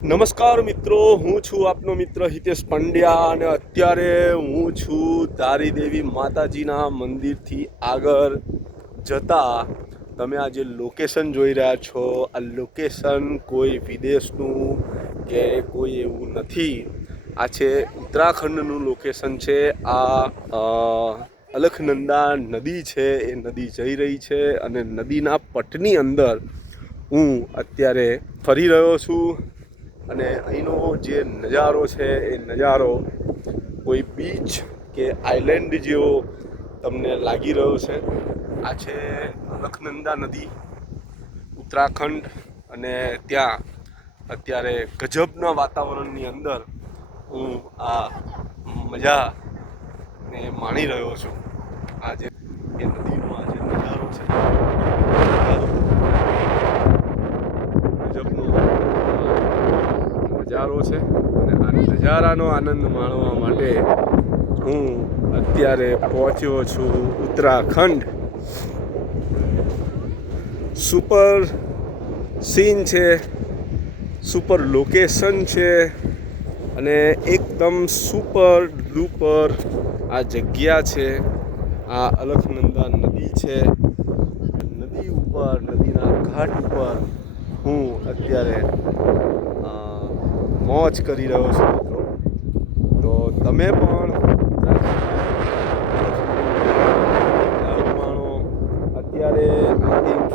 નમસ્કાર મિત્રો, હું છું આપનો મિત્ર હિતેશ પંડ્યા અને અત્યારે હું છું તારી દેવી માતાજીના મંદિરથી આગળ જતા તમે આ જે લોકેશન જોઈ રહ્યા છો, આ લોકેશન કોઈ વિદેશનું કે કોઈ એવું નથી. આ છે ઉત્તરાખંડનું લોકેશન છે. આ અલખનંદા નદી છે, એ નદી જઈ રહી છે અને નદીના પટની અંદર હું અત્યારે ફરી રહ્યો છું. અને અહીંનો જે નજારો છે એ નજારો કોઈ બીચ કે આઇલેન્ડ જેવો તમને લાગી રહ્યો છે. આ છે અલખનંદા નદી, ઉત્તરાખંડ. અને ત્યાં અત્યારે ગજબના વાતાવરણની અંદર હું આ મજાને માણી રહ્યો છું. આ જે એ નદીનો આ જે નજારો છે, ગજબનો નજારો છે. અને આ નજારાનો આનંદ માણવા માટે હું અત્યારે પહોંચ્યો છું ઉત્તરાખંડ. સુપર સીન છે, સુપર લોકેશન છે અને એકદમ સુપર ડુપર આ જગ્યા છે. આ અલખનંદા નદી છે. નદી ઉપર, નદીના ઘાટ ઉપર હું અત્યારે મોજ કરી રહ્યો છું મિત્રો. તો તમે પણ અત્યારે આઈ થિંક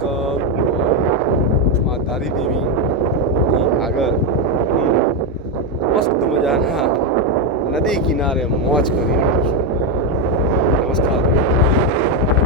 તારી દેવીની આગળ મસ્ત મજાના નદી કિનારે મોજ કરી રહ્યો છું. નમસ્કાર.